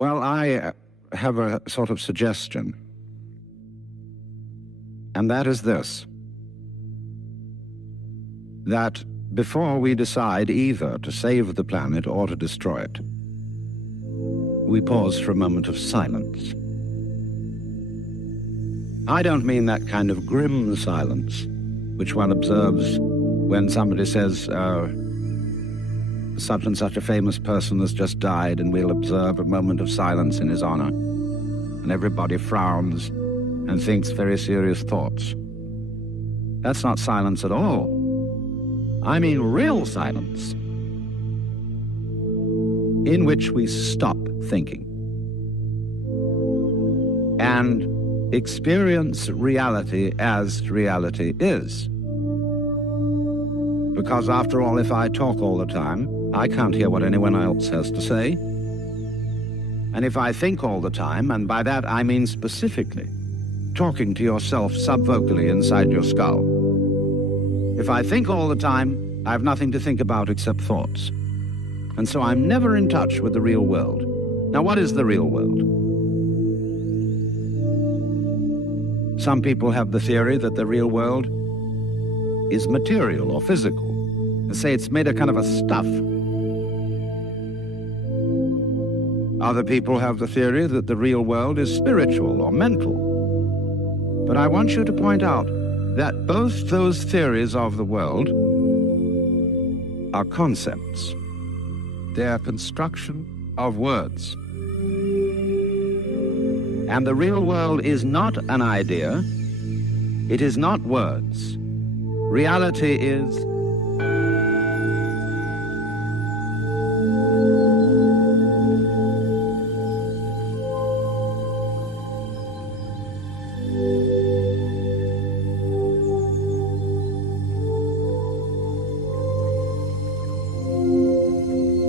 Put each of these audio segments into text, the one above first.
Well, I have a sort of suggestion, and that is this: that before we decide either to save the planet or to destroy it, we pause for a moment of silence. I don't mean that kind of grim silence which one observes when somebody says, such and such a famous person has just died, and we'll observe a moment of silence in his honor. And everybody frowns and thinks very serious thoughts. That's not silence at all. I mean real silence, in which we stop thinking and experience reality as reality is. Because after all, if I talk all the time, I can't hear what anyone else has to say. And if I think all the time, and by that I mean specifically talking to yourself subvocally inside your skull, if I think all the time, I have nothing to think about except thoughts. And so I'm never in touch with the real world. Now, what is the real world? Some people have the theory that the real world is material or physical. They say it's made of kind of a stuff. Other people have the theory that the real world is spiritual or mental. But I want you to point out that both those theories of the world are concepts. They are construction of words. And the real world is not an idea. It is not words. Reality is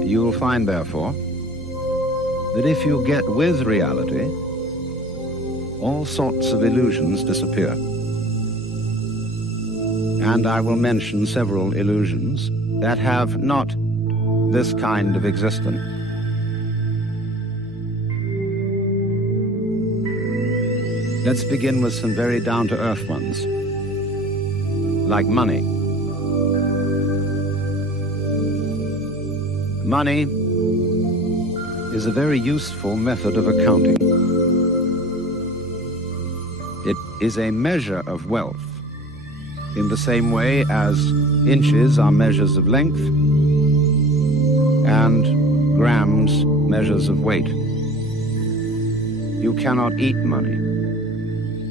you'll find, therefore, that if you get with reality, all sorts of illusions disappear. And I will mention several illusions that have not this kind of existence. Let's begin with some very down-to-earth ones, like money. Money is a very useful method of accounting. It is a measure of wealth, in the same way as inches are measures of length and grams measures of weight. You cannot eat money.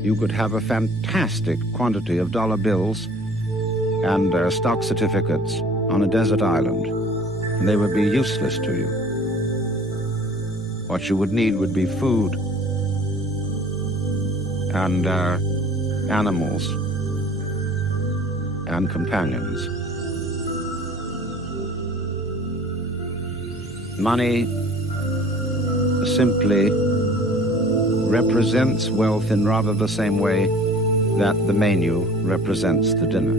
You could have a fantastic quantity of dollar bills and stock certificates on a desert island, and they would be useless to you. What you would need would be food and animals and companions. Money simply represents wealth in rather the same way that the menu represents the dinner.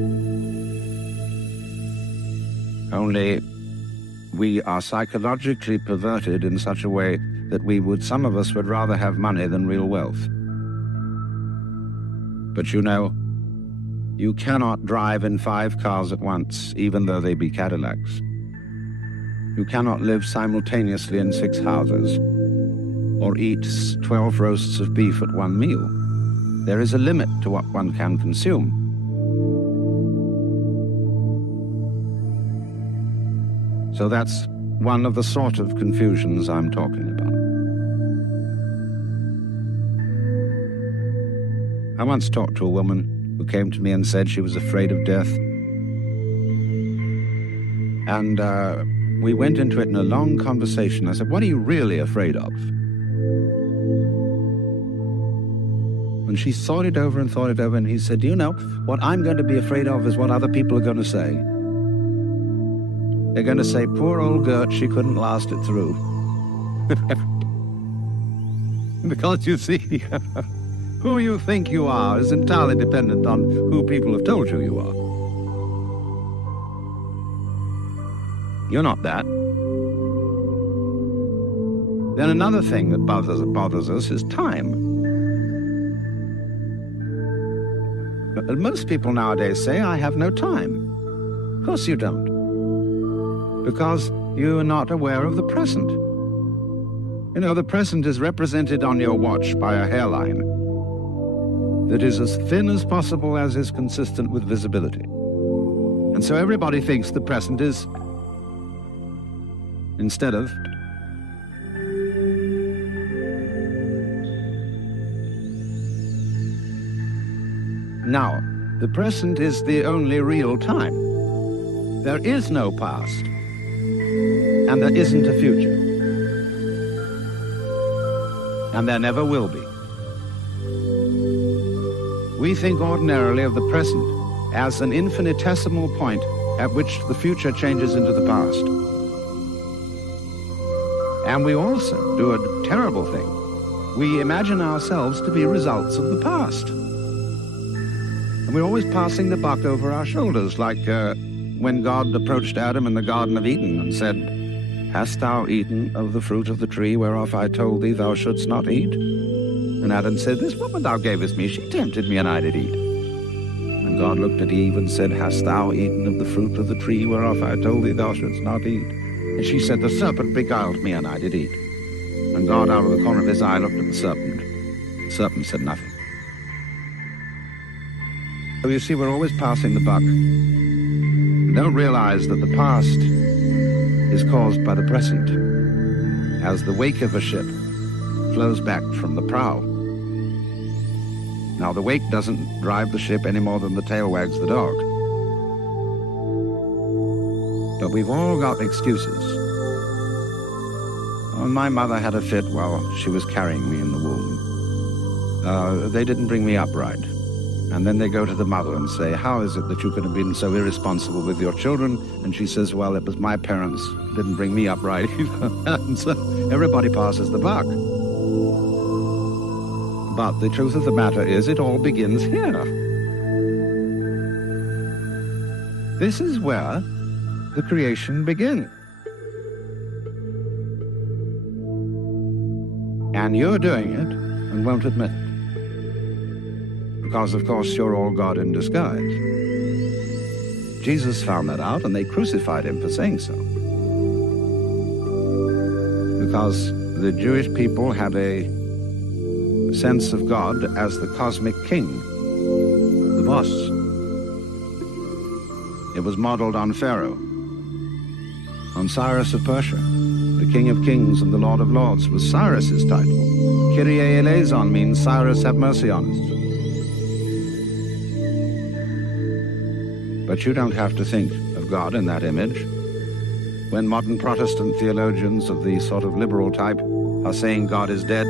Only we are psychologically perverted in such a way that some of us would rather have money than real wealth. But you know, you cannot drive in 5 cars at once, even though they be Cadillacs. You cannot live simultaneously in 6 houses, or eat 12 roasts of beef at one meal. There is a limit to what one can consume. So that's one of the sort of confusions I'm talking about. I once talked to a woman who came to me and said she was afraid of death. And we went into it in a long conversation. I said, "What are you really afraid of?" And she thought it over, and he said, "Do you know, what I'm going to be afraid of is what other people are going to say. They're going to say, 'Poor old Gert, she couldn't last it through.'" Because you see, who you think you are is entirely dependent on who people have told you you are. You're not that. Then another thing that bothers us is time. But most people nowadays say, I have no time. Of course you don't. Because you are not aware of the present. You know, the present is represented on your watch by a hairline that is as thin as possible as is consistent with visibility. And so everybody thinks the present is, instead of, now, the present is the only real time. There is no past, and there isn't a future. And there never will be. We think ordinarily of the present as an infinitesimal point at which the future changes into the past. And we also do a terrible thing. We imagine ourselves to be results of the past. And we're always passing the buck over our shoulders, like when God approached Adam in the Garden of Eden and said, "Hast thou eaten of the fruit of the tree whereof I told thee thou shouldst not eat?" And Adam said, "This woman thou gavest me, she tempted me, and I did eat." And God looked at Eve and said, "Hast thou eaten of the fruit of the tree whereof I told thee thou shouldst not eat?" And she said, "The serpent beguiled me, and I did eat." And God, out of the corner of his eye, looked at the serpent. The serpent said nothing. So you see, we're always passing the buck. We don't realize that the past is caused by the present, as the wake of a ship flows back from the prow. Now, the wake doesn't drive the ship any more than the tail wags the dog. But we've all got excuses. Oh, my mother had a fit while she was carrying me in the womb. They didn't bring me up right. And then they go to the mother and say, "How is it that you could have been so irresponsible with your children?" And she says, "Well, it was my parents didn't bring me up right either." And so everybody passes the buck. But the truth of the matter is, it all begins here. This is where the creation began. And you're doing it and won't admit it. Because, of course, you're all God in disguise. Jesus found that out, and they crucified him for saying so. Because the Jewish people had a sense of God as the cosmic king, the boss. It was modeled on Pharaoh, on Cyrus of Persia. The King of Kings and the Lord of Lords was Cyrus's title. Kyrie eleison means Cyrus have mercy on us. But you don't have to think of God in that image. When modern Protestant theologians of the sort of liberal type are saying God is dead,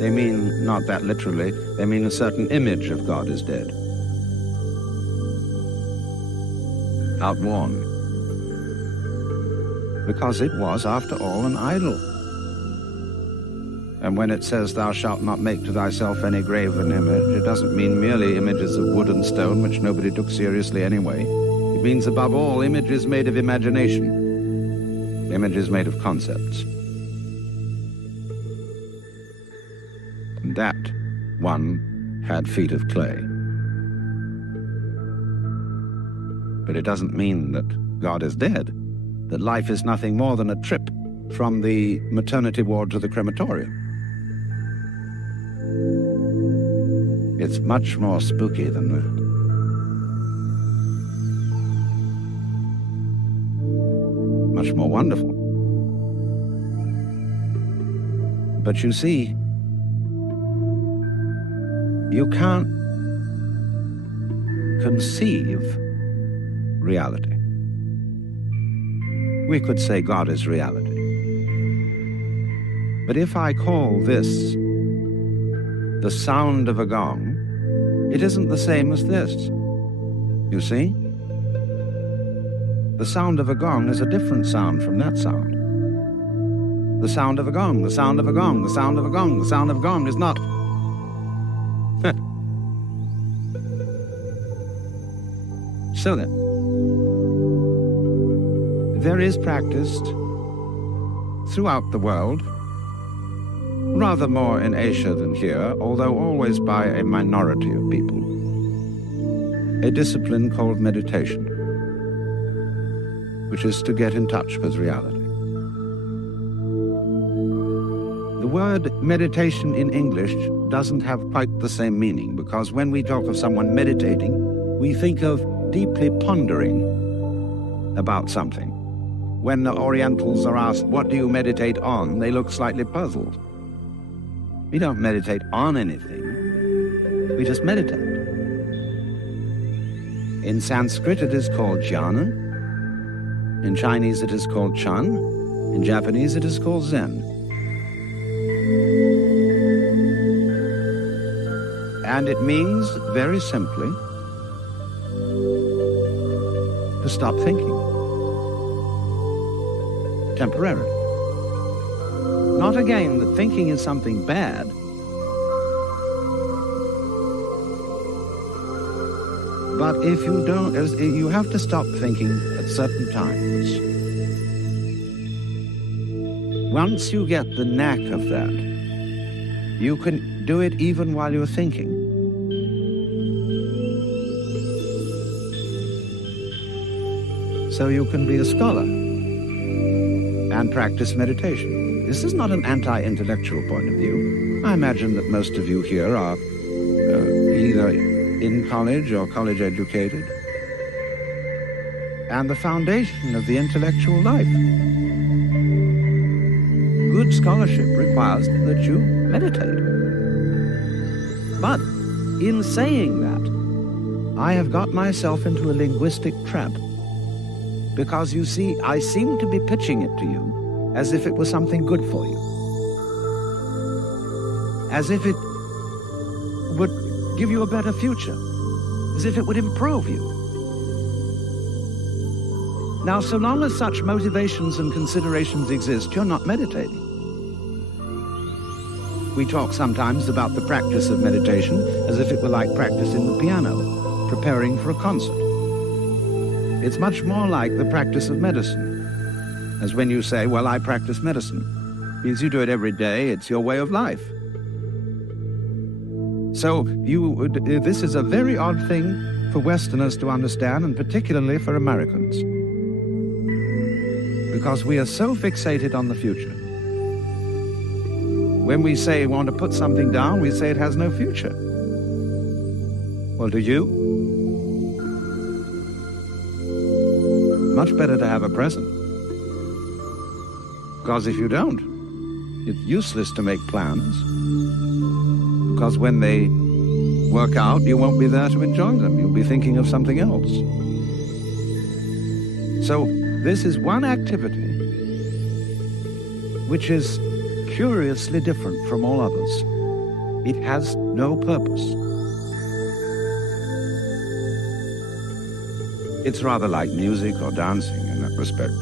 they mean not that literally, they mean a certain image of God is dead. Outworn. Because it was, after all, an idol. And when it says, "Thou shalt not make to thyself any graven image," it doesn't mean merely images of wood and stone, which nobody took seriously anyway. It means, above all, images made of imagination, images made of concepts. And that one had feet of clay. But it doesn't mean that God is dead, that life is nothing more than a trip from the maternity ward to the crematorium. It's much more spooky than that. Much more wonderful. But you see, you can't conceive reality. We could say God is reality. But if I call this the sound of a gong, it isn't the same as this. You see? The sound of a gong is a different sound from that sound. The sound of a gong, the sound of a gong, the sound of a gong, the sound of a gong is not. So then, there is practiced throughout the world rather more in Asia than here, although always by a minority of people, a discipline called meditation, which is to get in touch with reality. The word meditation in English doesn't have quite the same meaning, because when we talk of someone meditating, we think of deeply pondering about something. When the Orientals are asked, "What do you meditate on?" they look slightly puzzled. We don't meditate on anything. We just meditate. In Sanskrit, it is called jhana. In Chinese, it is called chan. In Japanese, it is called Zen. And it means, very simply, to stop thinking. Temporarily. Not again that thinking is something bad. But if you don't, you have to stop thinking at certain times. Once you get the knack of that, you can do it even while you're thinking. So you can be a scholar and practice meditation. This is not an anti-intellectual point of view. I imagine that most of you here are either in college or college educated. And the foundation of the intellectual life. Good scholarship requires that you meditate. But in saying that, I have got myself into a linguistic trap. Because you see, I seem to be pitching it to you as if it was something good for you. As if it would give you a better future. As if it would improve you. Now, so long as such motivations and considerations exist, you're not meditating. We talk sometimes about the practice of meditation as if it were like practicing the piano, preparing for a concert. It's much more like the practice of medicine, as when you say, well, I practice medicine. It means you do it every day, it's your way of life. So this is a very odd thing for Westerners to understand, and particularly for Americans. Because we are so fixated on the future. When we say we want to put something down, we say it has no future. Well, do you? Much better to have a present. Because if you don't, it's useless to make plans. Because when they work out, you won't be there to enjoy them. You'll be thinking of something else. So this is one activity which is curiously different from all others. It has no purpose. It's rather like music or dancing in that respect.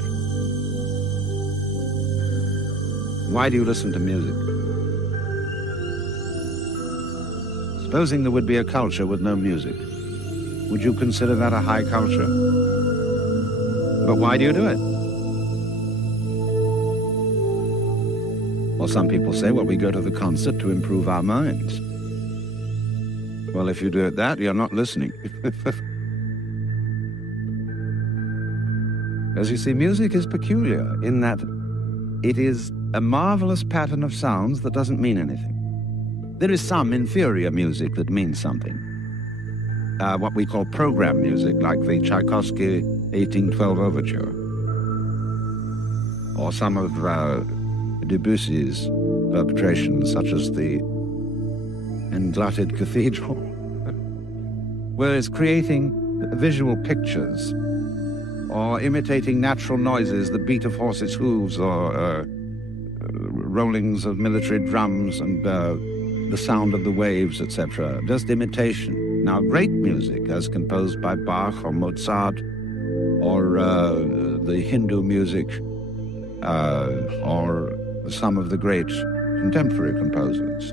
Why do you listen to music? Supposing there would be a culture with no music, would you consider that a high culture? But why do you do it? Well, some people say, well, we go to the concert to improve our minds. Well, if you do it that, you're not listening. As you see, music is peculiar in that it is a marvelous pattern of sounds that doesn't mean anything. There is some inferior music that means something. What we call program music, like the Tchaikovsky 1812 Overture. Or some of Debussy's perpetrations, such as the Englutted Cathedral, where it's creating visual pictures or imitating natural noises, the beat of horses' hooves or rollings of military drums and the sound of the waves, etc. Just imitation. Now, great music, as composed by Bach or Mozart or the Hindu music or some of the great contemporary composers,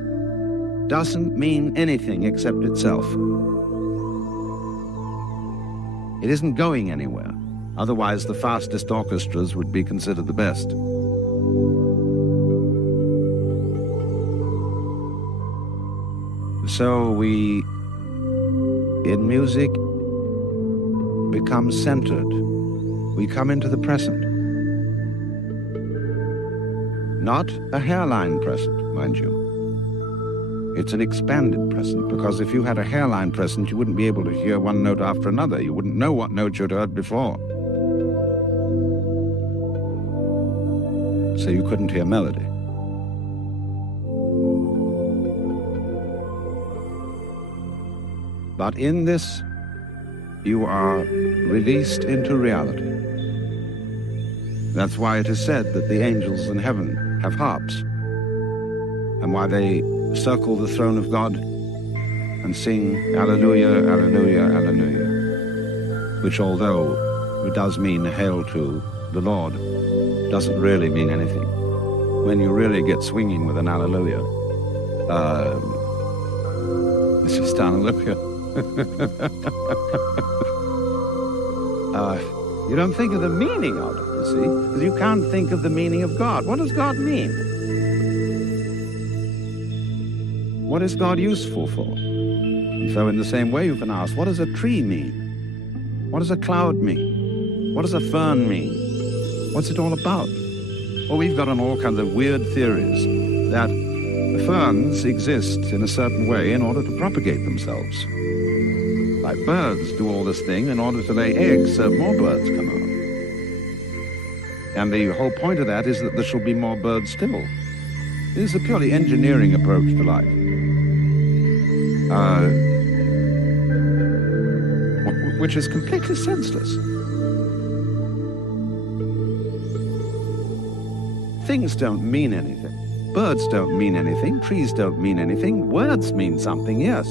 doesn't mean anything except itself. It isn't going anywhere. Otherwise, the fastest orchestras would be considered the best. So we, in music, become centered. We come into the present. Not a hairline present, mind you. It's an expanded present, because if you had a hairline present, you wouldn't be able to hear one note after another. You wouldn't know what note you'd heard before. So you couldn't hear melody. But in this, you are released into reality. That's why it is said that the angels in heaven have harps, and why they circle the throne of God and sing Alleluia, Alleluia, Alleluia, which, although it does mean hail to the Lord, doesn't really mean anything. When you really get swinging with an Alleluia, it's just Alleluia. You don't think of the meaning of it, you see, because you can't think of the meaning of God. What does God mean? What is God useful for? And so in the same way you can ask, what does a tree mean? What does a cloud mean? What does a fern mean? What's it all about? Well, we've got on all kinds of weird theories that the ferns exist in a certain way in order to propagate themselves. Like birds do all this thing in order to lay eggs so more birds come out. And the whole point of that is that there shall be more birds still. This is a purely engineering approach to life. Which is completely senseless. Things don't mean anything. Birds don't mean anything. Trees don't mean anything. Words mean something, yes,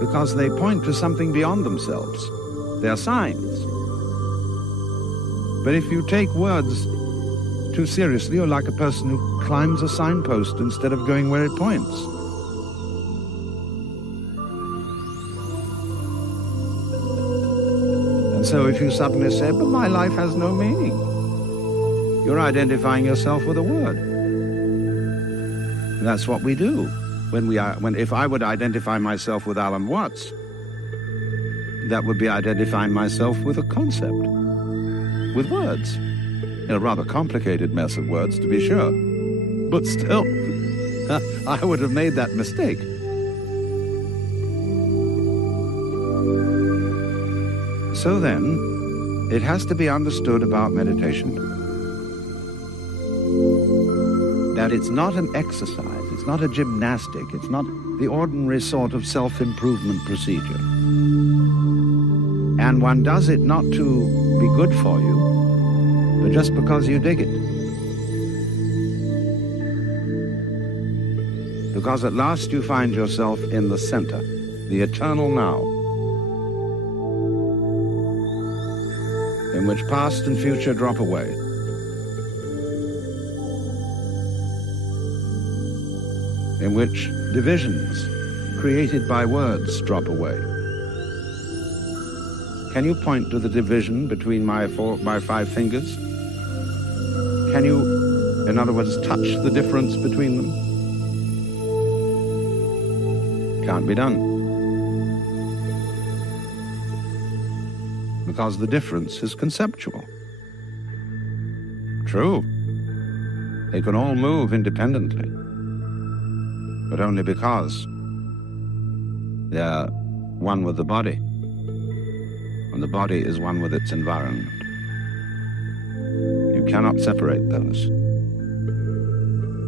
because they point to something beyond themselves. They're signs. But if you take words too seriously, you're like a person who climbs a signpost instead of going where it points. And so if you suddenly say, but my life has no meaning, you're identifying yourself with a word. And that's what we do. If I would identify myself with Alan Watts, that would be identifying myself with a concept, with words. A rather complicated mess of words, to be sure. But still, I would have made that mistake. So then, it has to be understood about meditation that it's not an exercise, it's not a gymnastic, it's not the ordinary sort of self-improvement procedure. And one does it not to be good for you, but just because you dig it. Because at last you find yourself in the center, the eternal now, in which past and future drop away. In which divisions created by words drop away. Can you point to the division between my 5 fingers? Can you, in other words, touch the difference between them? Can't be done. Because the difference is conceptual. True. They can all move independently, but only because they're one with the body, and the body is one with its environment. You cannot separate those.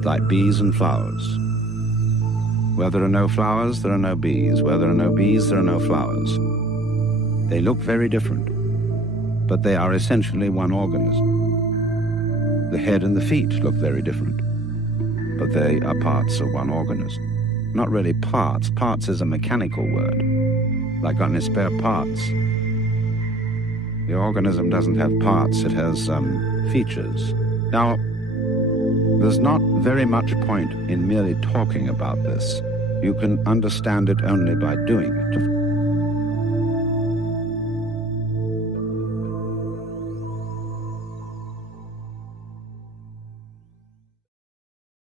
Like bees and flowers. Where there are no flowers, there are no bees. Where there are no bees, there are no flowers. They look very different, but they are essentially one organism. The head and the feet look very different, but they are parts of one organism. Not really parts. Parts is a mechanical word, like on spare parts. The organism doesn't have parts, it has features. Now, there's not very much point in merely talking about this. You can understand it only by doing it.